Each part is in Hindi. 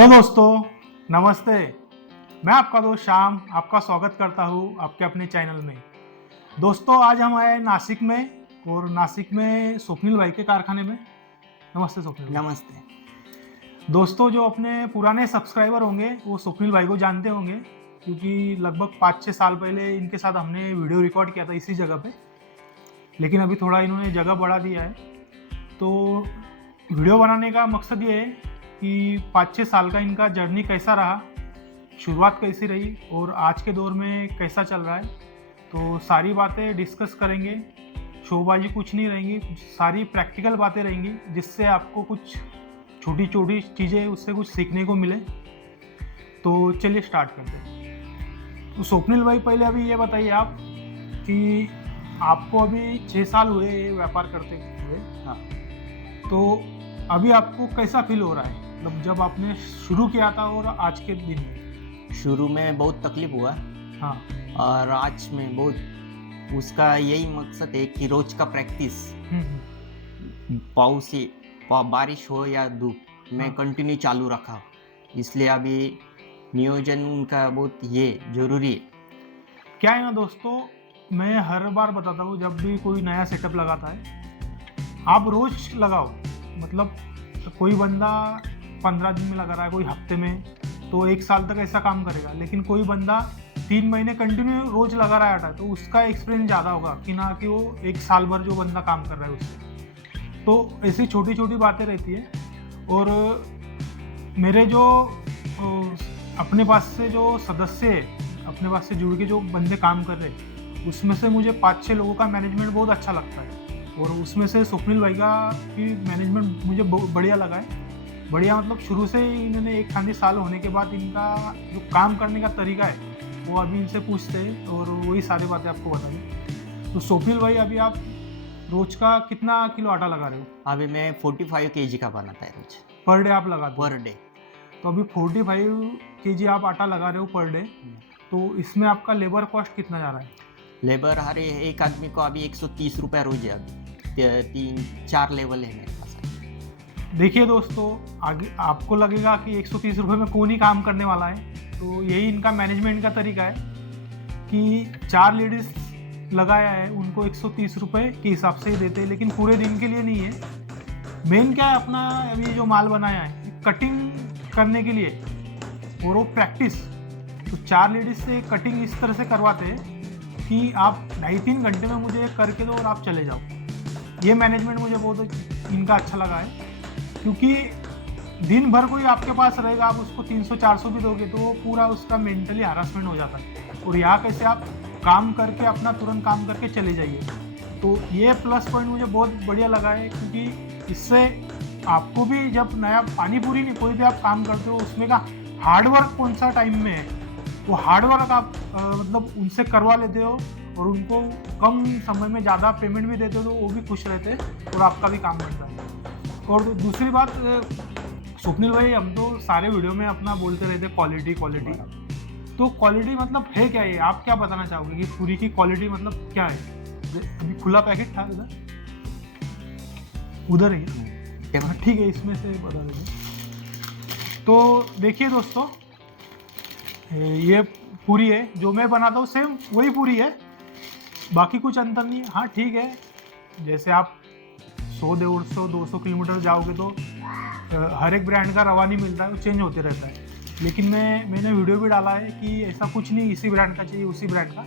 हेलो दोस्तों, नमस्ते। मैं आपका दोस्त श्याम आपका स्वागत करता हूँ आपके अपने चैनल में। दोस्तों, आज हम आए नासिक में और नासिक में स्वप्निल भाई के कारखाने में। नमस्ते स्वप्निल भाई। नमस्ते। दोस्तों, जो अपने पुराने सब्सक्राइबर होंगे वो स्वप्निल भाई को जानते होंगे, क्योंकि लगभग 5-6 साल पहले इनके साथ हमने वीडियो रिकॉर्ड किया था इसी जगह पे। लेकिन अभी थोड़ा इन्होंने जगह बढ़ा दिया है, तो वीडियो बनाने का मकसद ये है कि 5-6 साल का इनका जर्नी कैसा रहा, शुरुआत कैसी रही और आज के दौर में कैसा चल रहा है। तो सारी बातें डिस्कस करेंगे, शोबाजी कुछ नहीं रहेंगी, सारी प्रैक्टिकल बातें रहेंगी, जिससे आपको कुछ छोटी छोटी चीज़ें उससे कुछ सीखने को मिले। तो चलिए स्टार्ट करते हैं। तो स्वप्निल भाई, पहले अभी ये बताइए आप कि आपको अभी 6 साल हुए ये व्यापार करते हुए। हाँ, तो अभी आपको कैसा फील हो रहा है, मतलब जब आपने शुरू किया था और आज के दिन में? शुरू में बहुत तकलीफ हुआ हाँ। और आज में बहुत उसका यही मकसद है कि रोज का प्रैक्टिस पाउस बारिश हो या धूप में हाँ। कंटिन्यू चालू रखा। इसलिए अभी नियोजन उनका बहुत ये जरूरी है। क्या है ना दोस्तों, मैं हर बार बताता हूँ जब भी कोई नया सेटअप लगाता है, आप रोज लगाओ। मतलब कोई बंदा 15 दिन में लगा रहा है, कोई हफ्ते में, तो 1 साल तक ऐसा काम करेगा। लेकिन कोई बंदा 3 महीने कंटिन्यू रोज लगा रहा है, तो उसका एक्सपीरियंस ज़्यादा होगा कि ना कि वो 1 साल भर जो बंदा काम कर रहा है उससे। तो ऐसी छोटी छोटी बातें रहती है। और मेरे जो अपने पास से जो सदस्य है, अपने पास से जुड़ के जो बंदे काम कर रहे हैं, उसमें से मुझे 5-6 लोगों का मैनेजमेंट बहुत अच्छा लगता है। और उसमें से स्वप्निल भाई का भी मैनेजमेंट मुझे बढ़िया लगा है। बढ़िया मतलब शुरू से ही इन्होंने 1 साल होने के बाद इनका जो काम करने का तरीका है वो अभी इनसे पूछते हैं और वही सारी बातें आपको बताएंगे। तो स्वप्निल भाई, अभी आप रोज का कितना किलो आटा लगा रहे हो? अभी मैं 45 kg का बनाता है रोज पर डे आप लगाते हो? Per day. तो अभी 45 kg आप आटा लगा रहे हो पर डे, तो इसमें आपका लेबर कॉस्ट कितना जा रहा है? लेबर हर एक आदमी को अभी 130 रुपया रोज है। अभी 3-4 लेवल है मेरे पास। देखिए दोस्तों, आगे आपको लगेगा कि 130 रुपये में कौन ही काम करने वाला है, तो यही इनका मैनेजमेंट का तरीका है कि 4 लेडीज़ लगाया है, उनको 130 रुपये के हिसाब से ही देते हैं। लेकिन पूरे दिन के लिए नहीं है। मेन क्या है, अपना अभी जो माल बनाया है कटिंग करने के लिए और वो प्रैक्टिस। तो 4 लेडीज़ से कटिंग इस तरह से करवाते हैं कि आप 2.5-3 घंटे में मुझे करके दो और आप चले जाओ। ये मैनेजमेंट मुझे बहुत इनका अच्छा लगा है, क्योंकि दिन भर कोई आपके पास रहेगा, आप उसको 300-400 भी दोगे तो वो पूरा उसका मेंटली हरासमेंट हो जाता है। और यहाँ कैसे आप काम करके अपना तुरंत काम करके चले जाइए। तो ये प्लस पॉइंट मुझे बहुत बढ़िया लगा है, क्योंकि इससे आपको भी जब नया पानी पूरी नहीं कोई भी आप काम करते हो, उसमें का हार्डवर्क कौन सा टाइम में है, वो हार्डवर्क आप मतलब उनसे करवा लेते हो और उनको कम समय में ज़्यादा पेमेंट भी देते हो, तो वो भी खुश रहते हैं और आपका भी काम बनता है। और दूसरी बात, स्वप्निल भाई, हम तो सारे वीडियो में अपना बोलते रहते क्वालिटी क्वालिटी। तो क्वालिटी मतलब है क्या, ये आप क्या बताना चाहोगे कि पूरी की क्वालिटी मतलब क्या है? अभी खुला पैकेट था उधर ही, ठीक है, इसमें से बता देते। तो देखिए दोस्तों, ये पूरी है जो मैं बनाता हूँ, सेम वही पूरी है, बाकी कुछ अंतर नहीं है। हाँ ठीक है, जैसे आप 100-150-200 किलोमीटर जाओगे तो हर एक ब्रांड का रवा नहीं मिलता है, वो चेंज होते रहता है। लेकिन मैंने वीडियो भी डाला है कि ऐसा कुछ नहीं इसी ब्रांड का चाहिए उसी ब्रांड का,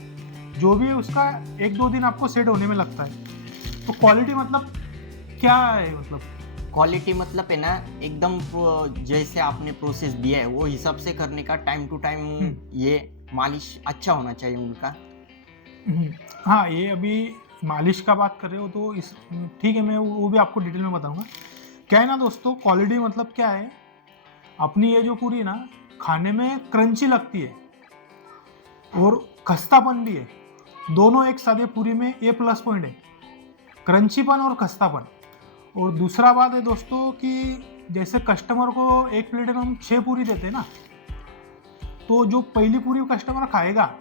जो भी है उसका 1-2 दिन आपको सेट होने में लगता है। तो क्वालिटी मतलब क्या है? मतलब क्वालिटी मतलब है ना, एकदम जैसे आपने प्रोसेस दिया है वो हिसाब से करने का, टाइम टू टाइम ये मालिश अच्छा होना चाहिए उनका। हाँ, ये अभी मालिश का बात कर रहे हो तो इस ठीक है, मैं वो भी आपको डिटेल में बताऊंगा। क्या है ना दोस्तों, क्वालिटी मतलब क्या है, अपनी ये जो पूरी ना खाने में क्रंची लगती है और खस्तापन भी है, दोनों एक साथ पूरी में ये प्लस पॉइंट है, क्रंचीपन और खस्तापन। और दूसरा बात है दोस्तों कि जैसे कस्टमर को एक प्लेट में हम 6 पूरी देते हैं ना, तो जो पहली पूरी कस्टमर खाएगा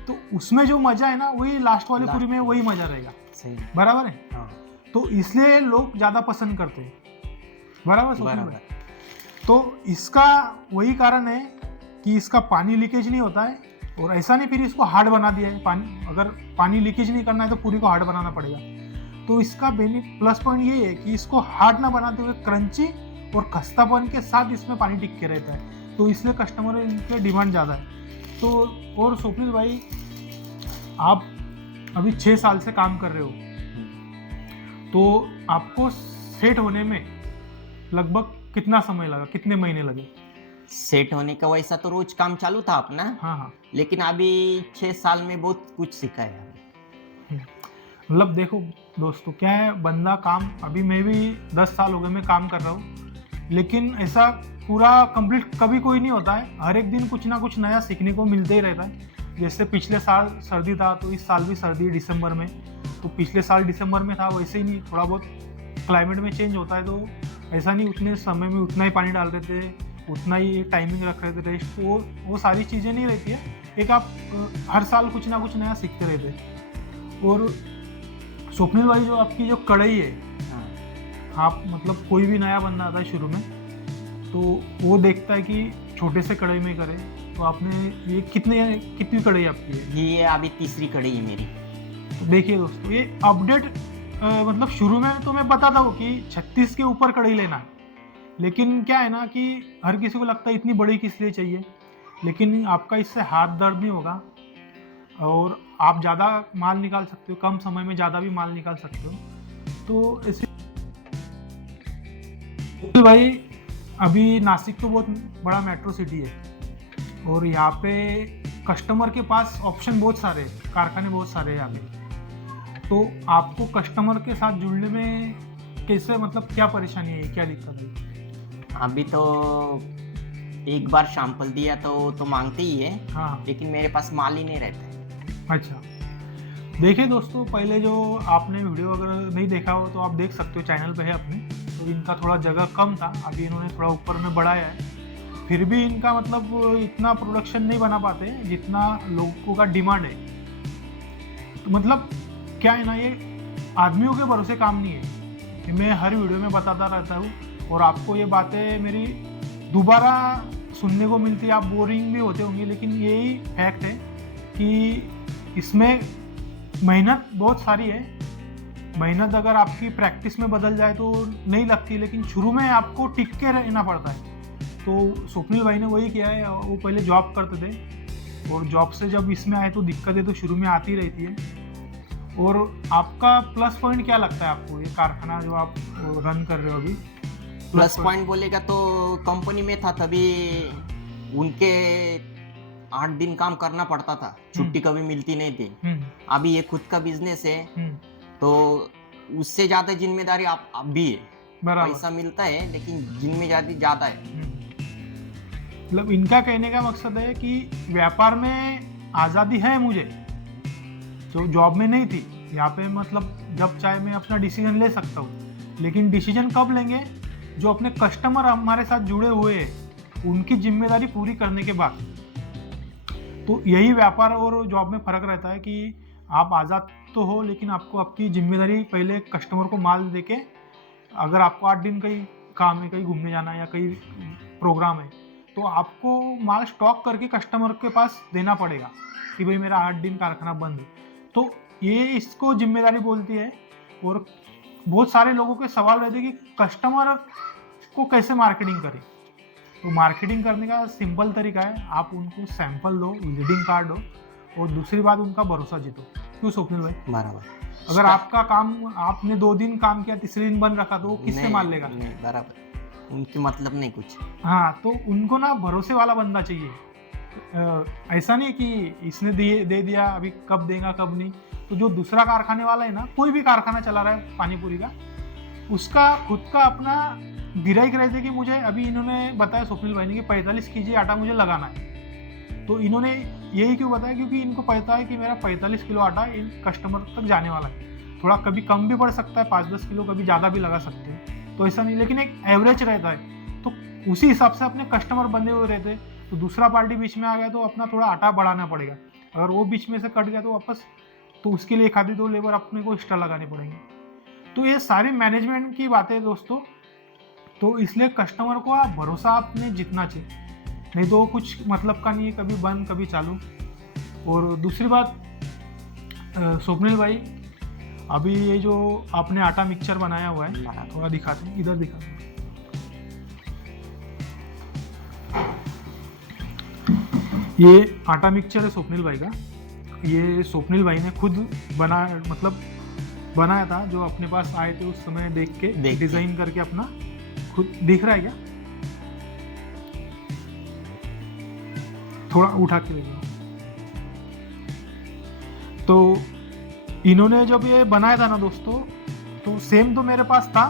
तो उसमें जो मजा है ना, वही लास्ट वाली पूरी में वही मजा रहेगा। सही, बराबर है। हाँ। तो इसलिए लोग ज़्यादा पसंद करते हैं। बराबर। तो इसका वही कारण है कि इसका पानी लीकेज नहीं होता है, और ऐसा नहीं फिर इसको हार्ड बना दिया है। पानी अगर पानी लीकेज नहीं करना है तो पूरी को हार्ड बनाना पड़ेगा। तो इसका प्लस पॉइंट ये है कि इसको हार्ड ना बनाते हुए क्रंची और खस्तापन के साथ इसमें पानी टिक के रहता है, तो इसलिए कस्टमर इनके डिमांड ज़्यादा है। तो और स्वप्निल भाई, आप अभी 6 साल से काम कर रहे हो, तो आपको सेट होने में लगभग कितना समय लगा, कितने महीने लगे? सेट होने का वैसा तो रोज काम चालू था अपना, हाँ। लेकिन अभी 6 साल में बहुत कुछ सीखा है अभी। मतलब देखो दोस्तों, क्या है, बंदा काम, अभी मैं भी 10 साल हो गए मैं काम कर रहा हूँ, लेकिन ऐसा पूरा कंप्लीट कभी कोई नहीं होता है। हर एक दिन कुछ ना कुछ नया सीखने को मिलते ही रहता है। जैसे पिछले साल सर्दी था, तो इस साल भी सर्दी है दिसंबर में, तो पिछले साल दिसंबर में था वैसे ही नहीं, थोड़ा बहुत क्लाइमेट में चेंज होता है, तो ऐसा नहीं उतने समय में उतना ही पानी डाल रहे थे, उतना ही टाइमिंग रख रहे थे रेस्ट, वो सारी चीज़ें नहीं रहती है। एक आप हर साल कुछ ना कुछ नया सीखते रहते। और स्वप्निल भाई, जो आपकी जो कढ़ाई है, आप मतलब कोई भी नया बंदा आता है शुरू में, तो वो देखता है कि छोटे से कढ़ाई में करे, तो आपने ये कितनी कढ़ाई आपकी है? ये अभी तीसरी कड़ी है मेरी। तो देखिए दोस्तों, ये अपडेट मतलब शुरू में तो मैं बताता हूँ कि 36 के ऊपर कढ़ाई लेना है, लेकिन क्या है ना कि हर किसी को लगता है इतनी बड़ी किस लिए चाहिए, लेकिन आपका इससे हाथ दर्द नहीं होगा और आप ज़्यादा माल निकाल सकते हो, कम समय में ज़्यादा भी माल निकाल सकते हो। तो इसी भाई, अभी नासिक तो बहुत बड़ा मेट्रो सिटी है, और यहाँ पे कस्टमर के पास ऑप्शन बहुत सारे हैं, कारखाने बहुत सारे हैं यहाँ पे। तो आपको कस्टमर के साथ जुड़ने में कैसे, मतलब क्या परेशानी है, क्या दिक्कत है? अभी तो एक बार सैंपल दिया तो मांगते ही है, हाँ। लेकिन मेरे पास माल ही नहीं रहता है। अच्छा, देखिए दोस्तों, पहले जो आपने वीडियो वगैरह नहीं देखा हो तो आप देख सकते हो, चैनल पे है अपने। तो इनका थोड़ा जगह कम था, अभी इन्होंने थोड़ा ऊपर में बढ़ाया है। फिर भी इनका मतलब इतना प्रोडक्शन नहीं बना पाते जितना लोगों का डिमांड है। तो मतलब क्या है ना, ये आदमियों के भरोसे काम नहीं है, ये मैं हर वीडियो में बताता रहता हूँ, और आपको ये बातें मेरी दोबारा सुनने को मिलती है, आप बोरिंग भी होते होंगे, लेकिन यही फैक्ट है कि इसमें मेहनत बहुत सारी है। मेहनत अगर आपकी प्रैक्टिस में बदल जाए तो नहीं लगती, लेकिन शुरू में आपको टिक के रहना पड़ता है। तो स्वप्निल भाई ने वही किया है, वो पहले जॉब करते थे, और जॉब से जब इसमें आए तो दिक्कतें तो शुरू में आती रहती है। और आपका प्लस पॉइंट क्या लगता है आपको, ये कारखाना जो आप रन कर रहे हो अभी? प्लस पॉइंट बोलेगा तो कंपनी में था तभी उनके 8 दिन काम करना पड़ता था, छुट्टी कभी मिलती नहीं थी। अभी ये खुद का बिजनेस है, तो उससे ज्यादा जिम्मेदारी आप भी है। पैसा मिलता है लेकिन जिम्मेदारी ज्यादा है। मतलब इनका कहने का मकसद है कि व्यापार में आज़ादी है मुझे, जो जॉब में नहीं थी। यहाँ पे मतलब जब चाहे मैं अपना डिसीजन ले सकता हूँ, लेकिन डिसीजन कब लेंगे, जो अपने कस्टमर हमारे साथ जुड़े हुए हैं उनकी जिम्मेदारी पूरी करने के बाद। तो यही व्यापार और जॉब में फ़र्क रहता है कि आप आज़ाद तो हो, लेकिन आपको आपकी जिम्मेदारी पहले कस्टमर को माल देके, अगर आपको 8 दिन कहीं काम है, कहीं घूमने जाना है या कहीं प्रोग्राम है, तो आपको माल स्टॉक करके कस्टमर के पास देना पड़ेगा कि भाई मेरा 8 दिन कारखाना बंद है। तो ये इसको जिम्मेदारी बोलती है। और बहुत सारे लोगों के सवाल रहते हैं कि कस्टमर को कैसे मार्केटिंग करें। तो मार्केटिंग करने का सिंपल तरीका है, आप उनको सैंपल दो, विजिटिंग कार्ड दो, और दूसरी बात उनका भरोसा जीतो। क्यों स्वप्निल भाई? बराबर। अगर आपका काम, आपने 2 दिन काम किया, तीसरे दिन बंद रखा, तो वो किससे माल लेगा? नहीं, बराबर, उनकी मतलब नहीं कुछ। हाँ, तो उनको ना भरोसे वाला बंदा चाहिए। ऐसा नहीं कि इसने दे दिया, अभी कब देगा कब नहीं। तो जो दूसरा कारखाने वाला है ना, कोई भी कारखाना चला रहा है पानीपुरी का, उसका खुद का अपना गिराइक रहते कि मुझे, अभी इन्होंने बताया स्वप्निल भाई ने कि 45 kg आटा मुझे लगाना है। तो इन्होंने यही क्यों बताया, क्योंकि इनको पता है कि मेरा 45 किलो आटा इन कस्टमर तक जाने वाला है। थोड़ा कभी कम भी पड़ सकता है, 5-10 किलो, कभी ज़्यादा भी लगा सकते हैं, तो ऐसा नहीं, लेकिन एक एवरेज रहता है। तो उसी हिसाब से अपने कस्टमर बंधे हुए रहते हैं। तो दूसरा पार्टी बीच में आ गया तो अपना थोड़ा आटा बढ़ाना पड़ेगा, अगर वो बीच में से कट गया तो वापस, तो उसके लिए 1-2 लेबर अपने को एक्स्ट्रा लगाने पड़ेंगे। तो ये सारी मैनेजमेंट की बातें दोस्तों, तो इसलिए कस्टमर को आप भरोसा आपने जीतना चाहिए, नहीं तो कुछ मतलब का नहीं है, कभी बंद कभी चालू। और दूसरी बात स्वप्निल भाई, अभी ये जो आपने आटा मिक्सचर बनाया हुआ है थोड़ा दिखाते हैं, इधर दिखाते हैं। ये आटा मिक्सचर है स्वप्निल भाई का। ये स्वप्निल भाई ने खुद बनाया था, जो अपने पास आए थे उस समय देख के डिजाइन करके अपना खुद। दिख रहा है क्या? थोड़ा उठा के देखो। तो इन्होंने जब ये बनाया था ना दोस्तों, तो सेम तो मेरे पास था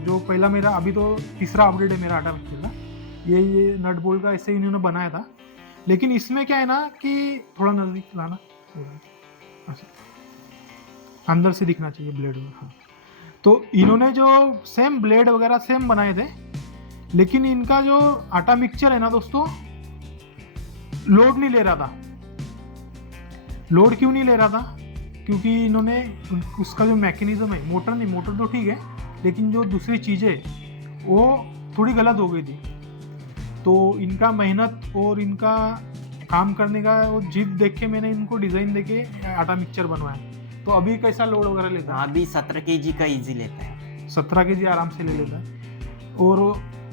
जो पहला मेरा, अभी तो तीसरा अपडेट है मेरा आटा मिक्सचर का। ये नट बोल्ट का ऐसे इन्होंने बनाया था, लेकिन इसमें क्या है ना कि थोड़ा नज़दीक लाना, अंदर से दिखना चाहिए ब्लेड। हाँ, तो इन्होंने जो सेम ब्लेड वगैरह सेम बनाए थे, लेकिन इनका जो आटा मिक्सचर है ना दोस्तों, लोड नहीं ले रहा था। लोड क्यों नहीं ले रहा था? क्योंकि इन्होंने उसका जो मैकेनिज्म है, मोटर तो ठीक है, लेकिन जो दूसरी चीज़ें वो थोड़ी गलत हो गई थी। तो इनका मेहनत और इनका काम करने का वो जिद देख के मैंने इनको डिज़ाइन देके आटा मिक्सचर बनवाया। तो अभी कैसा लोड वगैरह लेता है? अभी 17 kg का इजी लेता है। 17 kg आराम से ले लेता है।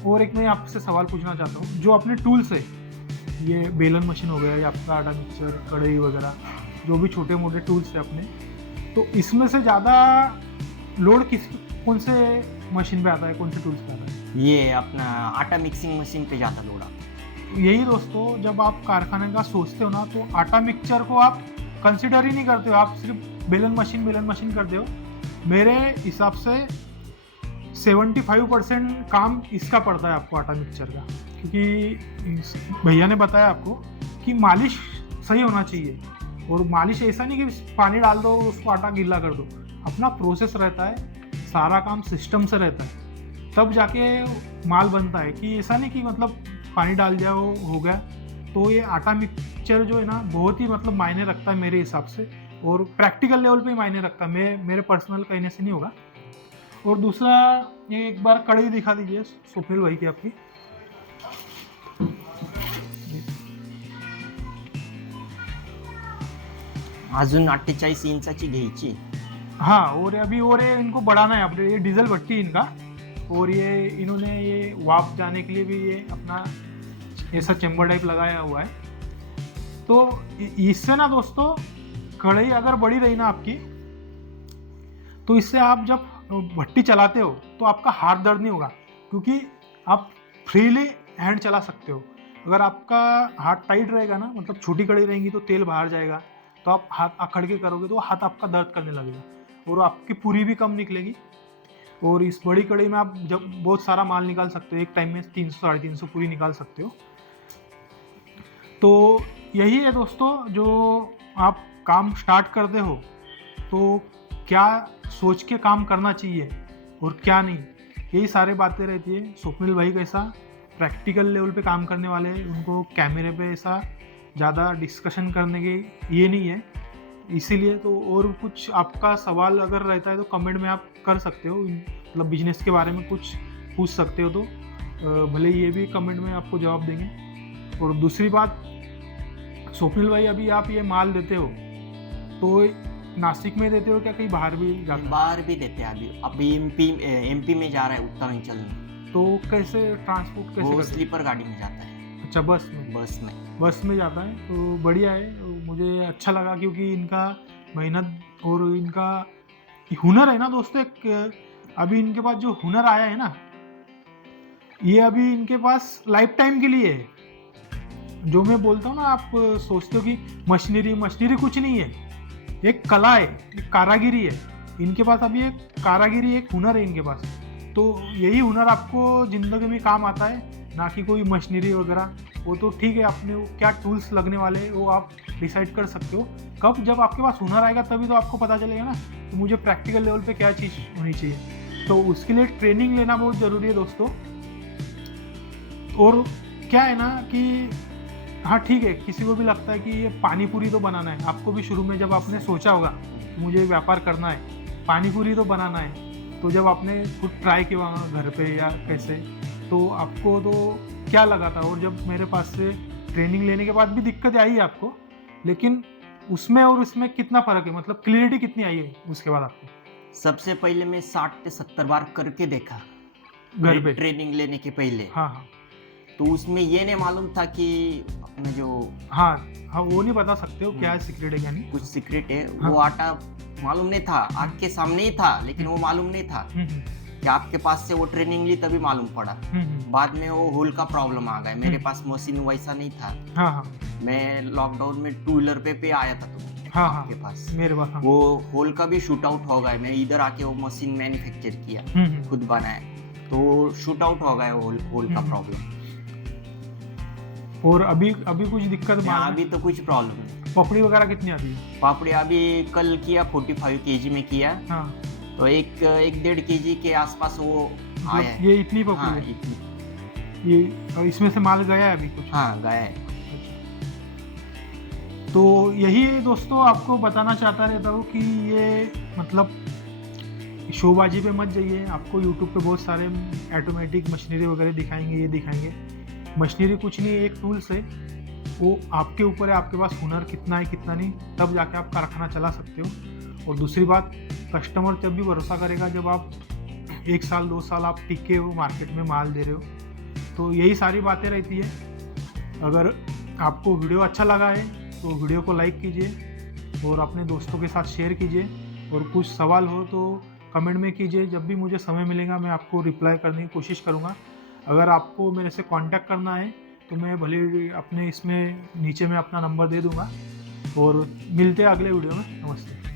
और एक मैं आपसे सवाल पूछना चाहता हूँ, जो अपने टूल्स है, ये बेलन मशीन हो गया या आपका आटा मिक्सचर, कढ़ाई वगैरह, जो भी छोटे मोटे टूल्स है अपने, तो इसमें से ज़्यादा लोड कौन से मशीन पे आता है, कौन से टूल्स पे आता है? ये अपना आटा मिक्सिंग मशीन पे ज़्यादा लोड आता है। यही दोस्तों, जब आप कारखाने का सोचते हो ना, तो आटा मिक्सचर को आप कंसिडर ही नहीं करते हो, आप सिर्फ बेलन मशीन करते हो। मेरे हिसाब से 75% काम इसका पड़ता है आपको, आटा मिक्सचर का, क्योंकि भैया ने बताया आपको कि मालिश सही होना चाहिए। और मालिश ऐसा नहीं कि पानी डाल दो उसको आटा गीला कर दो, अपना प्रोसेस रहता है, सारा काम सिस्टम से रहता है, तब जाके माल बनता है। कि ऐसा नहीं कि मतलब पानी डाल दिया हो गया। तो ये आटा मिक्सचर जो है ना, बहुत ही मतलब मायने रखता है मेरे हिसाब से, और प्रैक्टिकल लेवल पे ही मायने रखता है, मेरे पर्सनल कहने से नहीं होगा। और दूसरा, ये एक बार कढ़ाई दिखा दीजिए स्वप्निल भाई की आपकी। अजून 48 इंचाची घ्यायची। हाँ, और ये इनको बढ़ाना है अपने। ये डीजल भट्टी इनका, और ये इन्होंने ये वाप जाने के लिए भी ये अपना ऐसा चैम्बर टाइप लगाया हुआ है। तो इससे ना दोस्तों, कढ़ाई अगर बड़ी रही ना आपकी, तो इससे आप जब भट्टी चलाते हो तो आपका हाथ दर्द नहीं होगा, क्योंकि आप फ्रीली हैंड चला सकते हो। अगर आपका हाथ टाइट रहेगा ना, मतलब छोटी कढ़ाई रहेंगी तो तेल बाहर जाएगा, तो आप हाथ अकड़ के करोगे तो हाथ आपका दर्द करने लगेगा, और आपकी पूरी भी कम निकलेगी। और इस बड़ी कढ़ाई में आप जब बहुत सारा माल निकाल सकते हो, एक टाइम में 300-350 पूरी निकाल सकते हो। तो यही है दोस्तों, जो आप काम स्टार्ट करते हो तो क्या सोच के काम करना चाहिए और क्या नहीं, यही सारी बातें रहती है। स्वप्निल भाई कैसा प्रैक्टिकल लेवल पे काम करने वाले हैं, उनको कैमरे पे ऐसा ज़्यादा डिस्कशन करने के ये नहीं है, इसीलिए। तो और कुछ आपका सवाल अगर रहता है तो कमेंट में आप कर सकते हो, मतलब बिजनेस के बारे में कुछ पूछ सकते हो, तो भले ये भी कमेंट में आपको जवाब देंगे। और दूसरी बात, स्वप्निल भाई, अभी आप ये माल देते हो तो नासिक में देते हो क्या कहीं बाहर भी जाता है? बाहर भी देते हैं। अभी एमपी में जा रहा है, उत्तरांचल में। तो कैसे ट्रांसपोर्ट कैसे? वो स्लीपर गाड़ी में जाता है। अच्छा, बस में जाता है, तो बढ़िया है। मुझे अच्छा लगा, क्योंकि इनका मेहनत और इनका हुनर है ना दोस्तों। एक अभी इनके पास जो हुनर आया है ना, ये अभी इनके पास लाइफ टाइम के लिए है। जो मैं बोलता हूँ ना, आप सोचते हो कि मशीनरी कुछ नहीं है, एक कला है, एक कारागिरी है इनके पास। अभी एक कारागिरी, एक हुनर है इनके पास। तो यही हुनर आपको ज़िंदगी में काम आता है, ना कि कोई मशीनरी वगैरह। वो तो ठीक है, अपने क्या टूल्स लगने वाले हैं वो आप डिसाइड कर सकते हो। कब जब आपके पास हुनर आएगा तभी तो आपको पता चलेगा ना कि मुझे प्रैक्टिकल लेवल पे क्या चीज़ होनी चाहिए। तो उसके लिए ट्रेनिंग लेना बहुत ज़रूरी है दोस्तों। और क्या है ना कि हाँ ठीक है, किसी को भी लगता है कि ये पानी पूरी तो बनाना है। आपको भी शुरू में जब आपने सोचा होगा कि मुझे व्यापार करना है, पानी पूरी तो बनाना है, तो जब आपने खुद ट्राई किया घर पे या कैसे, तो आपको तो क्या लगा था? और जब मेरे पास से ट्रेनिंग लेने के बाद भी दिक्कत आई है आपको, लेकिन उसमें और उसमें कितना फ़र्क है, मतलब क्लियरिटी कितनी आई है उसके बाद आपको? सबसे पहले मैं 60 से 70 बार करके देखा घर पे? ट्रेनिंग लेने के पहले। हाँ हाँ तो उसमें ये नहीं मालूम था कि अपने जो हाँ हाँ, वो नहीं बता सकते हो क्या सीक्रेट है क्या नहीं? कुछ सीक्रेट है, हाँ। वो आटा मालूम नहीं था, आँख के सामने ही था, लेकिन वो मालूम नहीं था कि आपके पास से वो ट्रेनिंग ली तभी मालूम पड़ा। बाद में वो होल का प्रॉब्लम आ गया, मेरे पास मशीन वैसा नहीं था। हाँ हाँ मैं लॉकडाउन में 2 व्हीलर पे आया था तो हाँ आपके पास मेरे पास। हाँ। वो होल का भी शूट आउट हो गया। मैं इधर आके वो मशीन मैन्युफैक्चर किया, खुद बनाया, तो शूट आउट हो गया होल का प्रॉब्लम। और अभी कुछ दिक्कत? अभी तो कुछ प्रॉब्लम नहीं। पपड़ी वगैरह कितनी आती है? पापड़ी अभी कल किया 45 kg में किया। हाँ, तो एक 1.5 kg के आसपास वो आया है। ये इतनी पपड़ी हाँ, है? इतनी। ये और इसमें से माल गया है अभी कुछ? हाँ, गया है। तो यही दोस्तों आपको बताना चाहता रहता हूँ कि ये मतलब शोबाजी पे मत जाइए। आपको यूट्यूब पे बहुत सारे ऑटोमेटिक मशीनरी वगैरह दिखाएंगे, ये दिखाएंगे। मशीनरी कुछ नहीं है, एक टूल्स है, वो आपके ऊपर है, आपके पास हुनर कितना है कितना नहीं, तब जाके आप कारखाना चला सकते हो। और दूसरी बात, कस्टमर तब भी भरोसा करेगा जब आप 1 साल 2 साल आप टिके हो, मार्केट में माल दे रहे हो। तो यही सारी बातें रहती है। अगर आपको वीडियो अच्छा लगा है तो वीडियो को लाइक कीजिए और अपने दोस्तों के साथ शेयर कीजिए। और कुछ सवाल हो तो कमेंट में कीजिए, जब भी मुझे समय मिलेगा मैं आपको रिप्लाई करने की कोशिश करूँगा। अगर आपको मेरे से कांटेक्ट करना है तो मैं भले अपने इसमें नीचे में अपना नंबर दे दूँगा। और मिलते हैं अगले वीडियो में। नमस्ते।